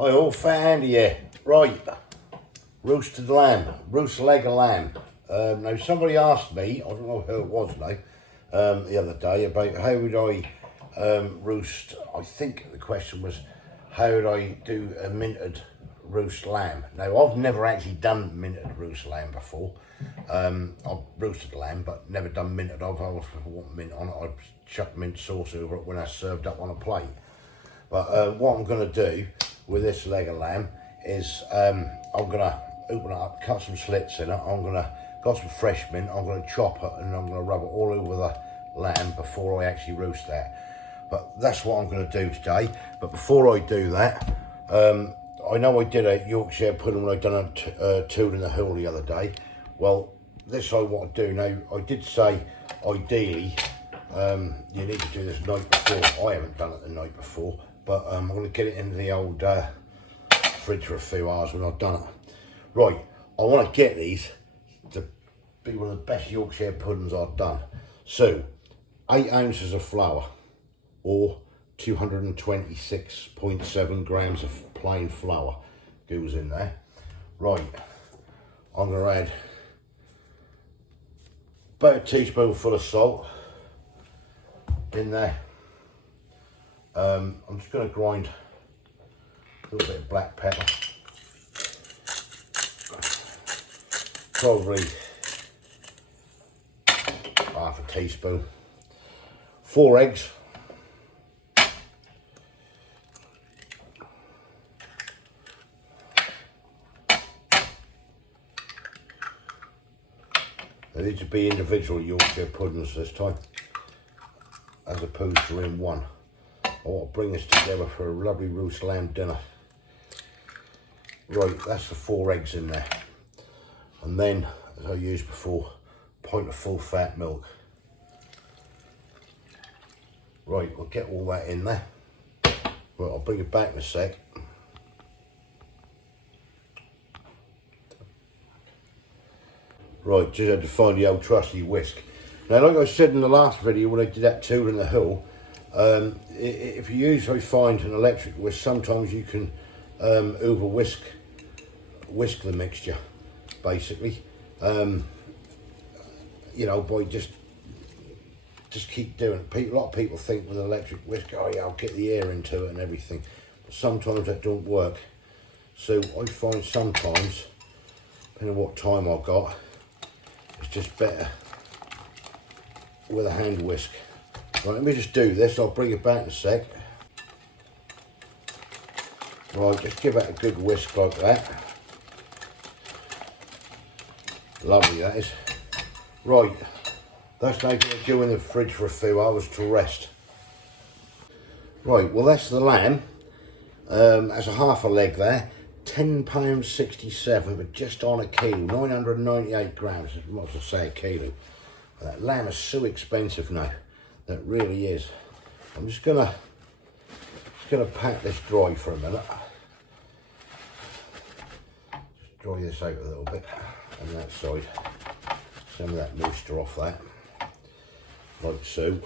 Hi all, Fat Andy here. Right, roasted lamb, roast leg of lamb. Now somebody asked me, I don't know who it was now, the other day about how would I roast, I think the question was how would I do a minted roast lamb. Now I've never actually done minted roast lamb before. I've roasted lamb but never done minted. I've always want mint on it, I'd chuck mint sauce over it when I served up on a plate. But what I'm going to do with this leg of lamb is I'm going to open it up, cut some slits in it. Got some fresh mint, I'm going to chop it and I'm going to rub it all over the lamb before I actually roast that. But that's what I'm going to do today. But before I do that, I know I did a Yorkshire pudding when I done a tool in the hole the other day. Well, this I want to do now. I did say ideally you need to do this the night before. I haven't done it the night before. But I'm going to get it into the old fridge for a few hours when I've done it. Right, I want to get these to be one of the best Yorkshire puddings I've done. So, 8 ounces of flour, or 226.7 grams of plain flour goes in there. Right, I'm going to add about a teaspoonful of salt in there. I'm just going to grind a little bit of black pepper, probably half a teaspoon, 4 eggs, they need to be individual Yorkshire puddings this time, as opposed to in one. I want to bring this together for a lovely roast lamb dinner. Right, that's the 4 eggs in there. And then, as I used before, a pint of full fat milk. Right, we'll get all that in there. Right, I'll bring it back in a sec. Right, just had to find the old trusty whisk. Now, like I said in the last video when I did that tool in the hill, if you use, I find, an electric whisk, sometimes you can over whisk the mixture, basically. You know, by just keep doing it. A lot of people think with an electric whisk, oh yeah, I'll get the air into it and everything. But sometimes that don't work. So I find sometimes, depending on what time I've got, it's just better with a hand whisk. Right, let me just do this, I'll bring it back in a sec. Right, just give it a good whisk like that. Lovely that is. Right, that's now going to go in the fridge for a few hours to rest. Right, well that's the lamb. That's a half a leg there. £10.67, but just on a kilo, 998 grams, as much as say a kilo. That lamb is so expensive now. That really is. I'm just gonna pat this dry for a minute. Just dry this out a little bit on that side. Some of that moisture off that, like so.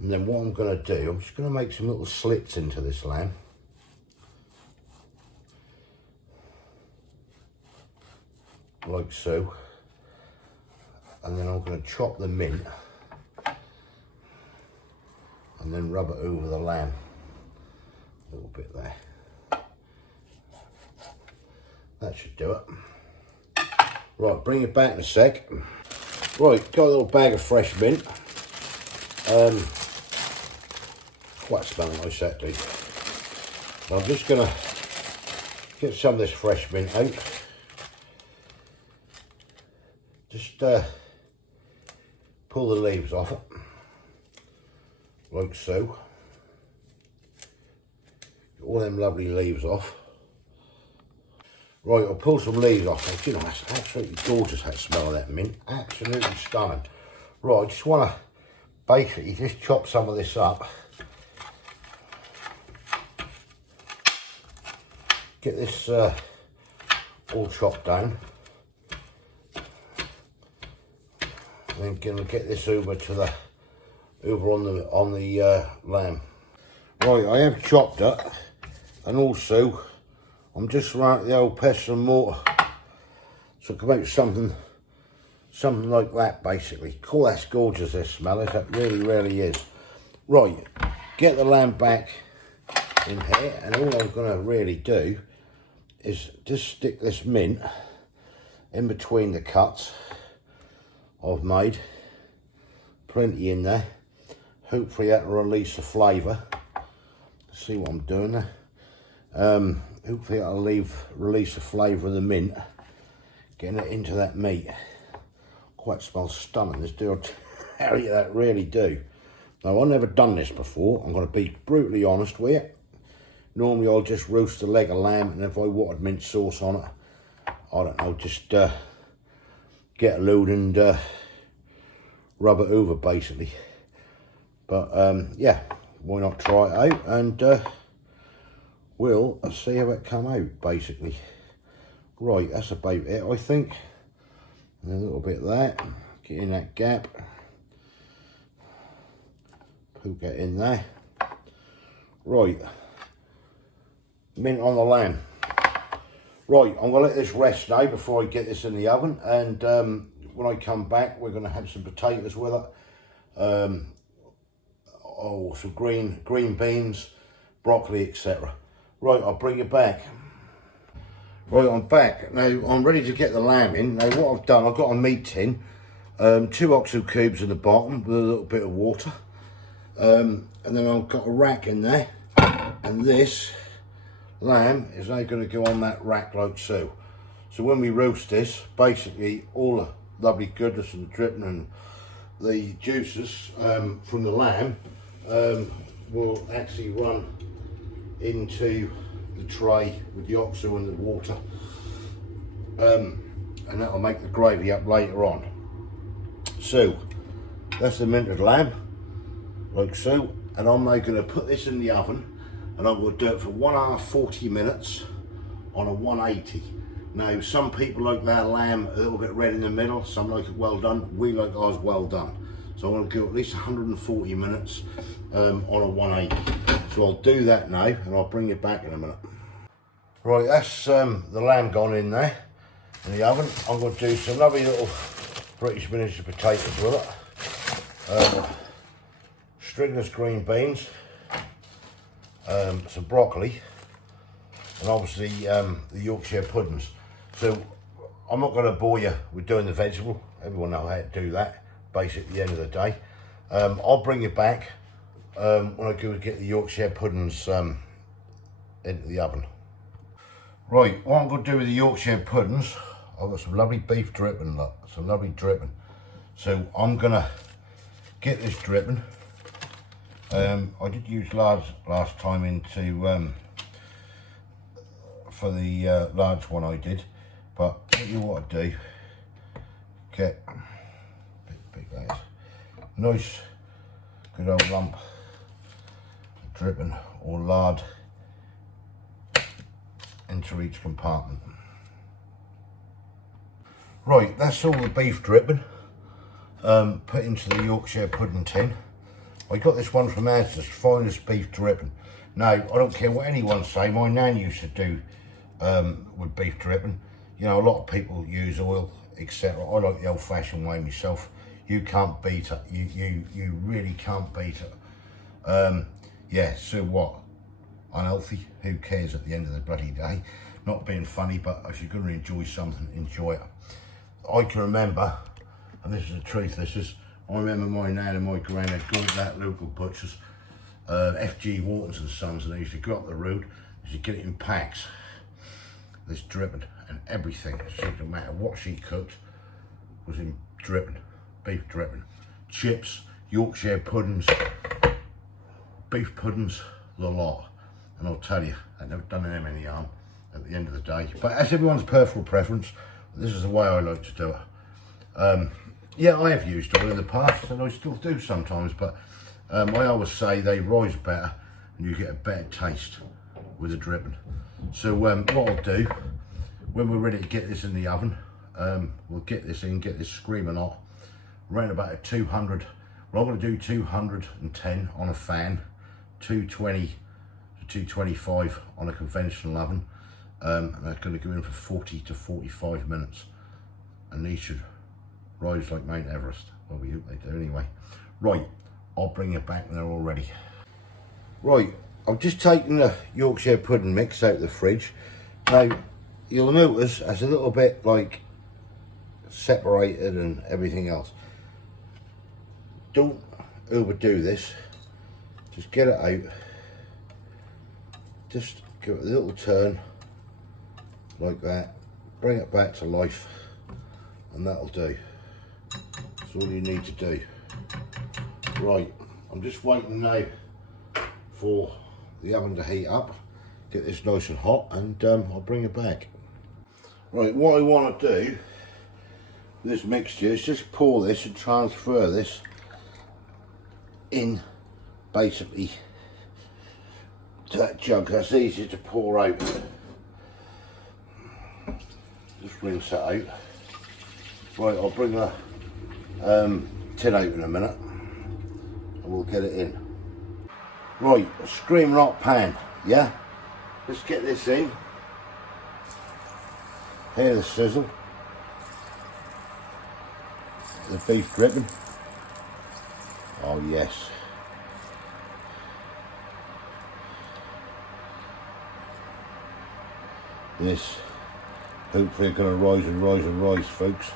And then what I'm gonna do, I'm just gonna make some little slits into this lamb. Like so. And then I'm gonna chop the mint. And then rub it over the lamb a little bit there. That should do it. Right, bring it back in a sec. Right, got a little bag of fresh mint. Quite smelling nice actually. I'm just gonna get some of this fresh mint out. Just pull the leaves off it. Like so. Get all them lovely leaves off. Right, I'll pull some leaves off. You know, that's absolutely gorgeous, that smell of that mint. Absolutely stunning. Right, I just want to basically just chop some of this up. Get this all chopped down. And then gonna get this over to the on the lamb. Right, I have chopped it and also I'm just running the old pestle and mortar, so I can make something like that basically. Cool, that's gorgeous, this smell is, that really is. Right, get the lamb back in here, and all I'm going to really do is just stick this mint in between the cuts I've made. Plenty in there. Hopefully that'll release the flavour. See what I'm doing there. Hopefully that'll release the flavour of the mint. Getting it into that meat. Quite smells stunning, this do. I tell you, that really do. Now, I've never done this before. I'm going to be brutally honest with you. Normally I'll just roast a leg of lamb, and if I wanted mint sauce on it, I don't know, just get a load and rub it over basically. But yeah, why not try it out, and we'll see how it come out basically. Right, that's about it, I think. And a little bit of that, get in that gap, poke that in there. Right, mint on the lamb. Right, I'm gonna let this rest now before I get this in the oven, and when I come back we're gonna have some potatoes with it. Some green beans, broccoli, etc. Right, I'll bring you back. Right, I'm back. Now, I'm ready to get the lamb in. Now, what I've done, I've got a meat tin, 2 oxo cubes in the bottom with a little bit of water. And then I've got a rack in there. And this lamb is now going to go on that rack like so. So when we roast this, basically all the lovely goodness and the dripping and the juices from the lamb will actually run into the tray with the oxo and the water, and that'll make the gravy up later on. So that's the minted lamb like so, and I'm now going to put this in the oven, and I'm going to do it for 1 hour 40 minutes on a 180. Now, some people like their lamb a little bit red in the middle, some like it well done. We like ours well done. So I'm going to go at least 140 minutes on a 180. So I'll do that now, and I'll bring you back in a minute. Right, that's the lamb gone in there in the oven. I'm going to do some lovely little British miniature potatoes with it. Stringless green beans, some broccoli, and obviously the Yorkshire puddings. So I'm not going to bore you with doing the vegetable. Everyone knows how to do that, basically, at the end of the day. I'll bring you back when I go to get the Yorkshire puddings into the oven. Right, what I'm going to do with the Yorkshire puddings, I've got some lovely beef dripping, look, some lovely dripping. So I'm going to get this dripping. I did use last time into for the large one I did, but what you want to do, get big guys, nice good old lump of dripping or lard into each compartment. Right, that's all the beef dripping put into the Yorkshire pudding tin. I got this one from Asda's, finest beef dripping. Now, I don't care what anyone say, my nan used to do with beef dripping. You know, a lot of people use oil, etc. I like the old-fashioned way myself. You can't beat it. You really can't beat it. Yeah, so what? Unhealthy? Who cares at the end of the bloody day? Not being funny, but if you're going to enjoy something, enjoy it. I can remember, and this is the truth, I remember my nan and my granddad go to that local butcher's, FG Wharton's and Sons, and they used to go up the road, they used to get it in packs, this dripping and everything. So it didn't matter what she cooked, was in dripping, beef dripping, chips, Yorkshire puddings, beef puddings, the lot. And I'll tell you, I've never done them any harm at the end of the day. But that's everyone's personal preference. This is the way I like to do it. Yeah, I have used oil in the past, and I still do sometimes, but I always say they rise better and you get a better taste with the dripping. So what I'll do, when we're ready to get this in the oven, we'll get this in, get this screaming hot, around about a 200, well I'm going to do 210 on a fan, 220 to 225 on a conventional oven, and that's going to go in for 40 to 45 minutes, and these should rise like Mount Everest. Well, we hope they do anyway. Right, I'll bring it back when they're all ready. Right, I've just taken the Yorkshire pudding mix out of the fridge. Now, you'll notice it's a little bit like separated and everything else. Don't overdo this. Just get it out. Just give it a little turn like that. Bring it back to life, and that'll do. That's all you need to do. Right, I'm just waiting now for the oven to heat up. Get this nice and hot, and I'll bring it back. Right, what I want to do with this mixture is just pour this and transfer this in basically to that jug. That's easy to pour out. Just rinse it out. Right, I'll bring the tin out in a minute and we'll get it in. Right, a scream rock pan, yeah? Let's get this in. Hear the sizzle. The beef dripping. Oh yes. This hopefully going to rise and rise and rise, folks.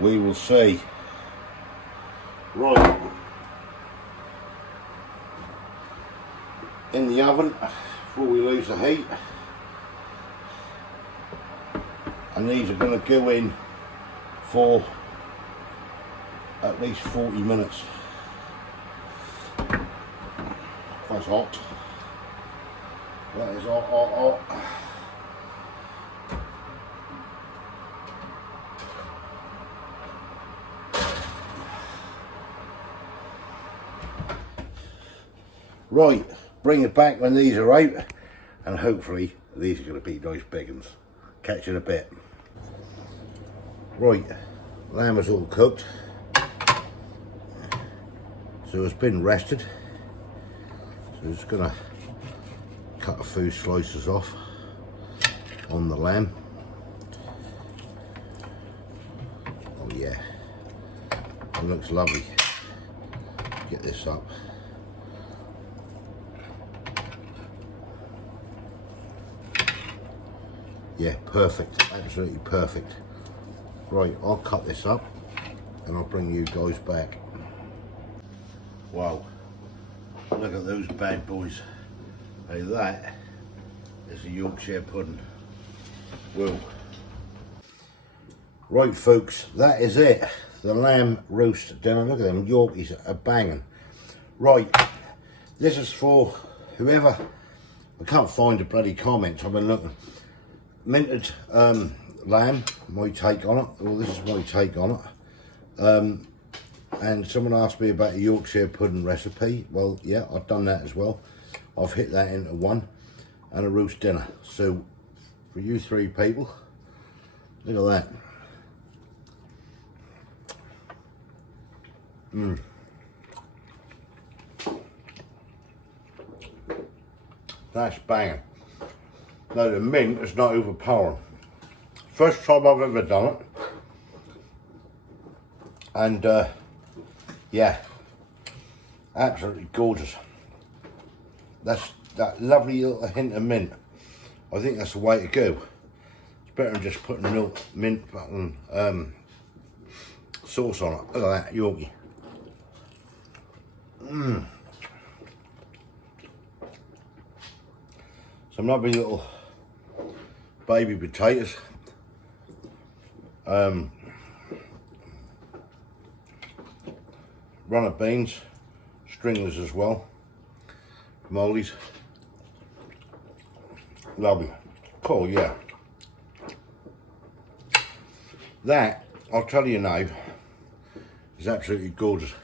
We will see. Right, in the oven before we lose the heat, and these are going to go in for at least 40 minutes. Quite hot. That is hot, hot, hot. Right, bring it back when these are out, and hopefully these are going to be nice big ones. Catch you in a bit. Right, lamb is all cooked, so it's been rested. So I'm just going to cut a few slices off on the lamb. Oh yeah, it looks lovely. Get this up. Yeah, perfect, absolutely perfect. Right, I'll cut this up and I'll bring you guys back. Wow, look at those bad boys. Hey, that is a Yorkshire pudding. Well, right folks, that is it. The lamb roast dinner. Look at them Yorkies are banging. Right, this is for whoever, I can't find the bloody comments, I've been looking. Minted lamb, my take on it. Well, this is my take on it. And someone asked me about a Yorkshire pudding recipe. Well, yeah, I've done that as well. I've hit that into one, and a roast dinner. So for you three people, look at that. That's banging. Now the mint is not overpowering. First time I've ever done it. And yeah, absolutely gorgeous. That's that lovely little hint of mint. I think that's the way to go. It's better than just putting milk, mint and sauce on it. Look at that, Yorkie. Some lovely little baby potatoes. Runner beans, stringlers as well, mollies. Lovely. Cool, yeah. That, I'll tell you now, is absolutely gorgeous.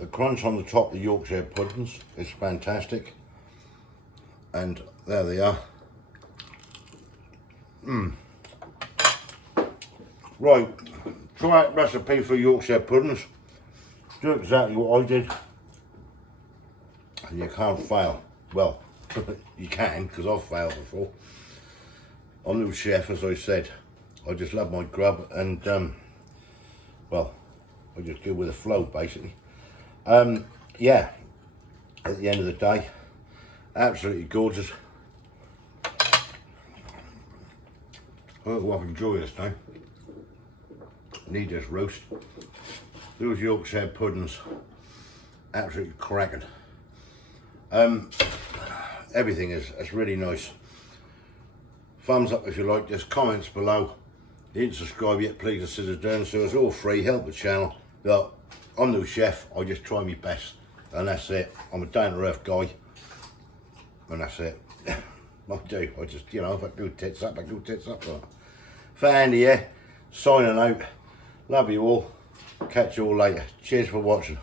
The crunch on the top of the Yorkshire puddings is fantastic. And there they are. Right, try that recipe for Yorkshire puddings. Do exactly what I did. And you can't fail. Well, you can, because I've failed before. I'm no chef, as I said. I just love my grub, and well, I just go with the flow, basically. Yeah, at the end of the day, absolutely gorgeous. I hope I've enjoyed this time. Need this roast. Those Yorkshire puddings, absolutely cracking. Everything is really nice. Thumbs up if you like this, comments below. If you didn't subscribe yet, please consider doing so. It's all free, help the channel. Look, I'm no chef, I just try my best, and that's it. I'm a down to earth guy, and that's it. I do, I just, you know, if I do tits up, I do tits up. For Andy here, signing out. Love you all. Catch you all later. Cheers for watching.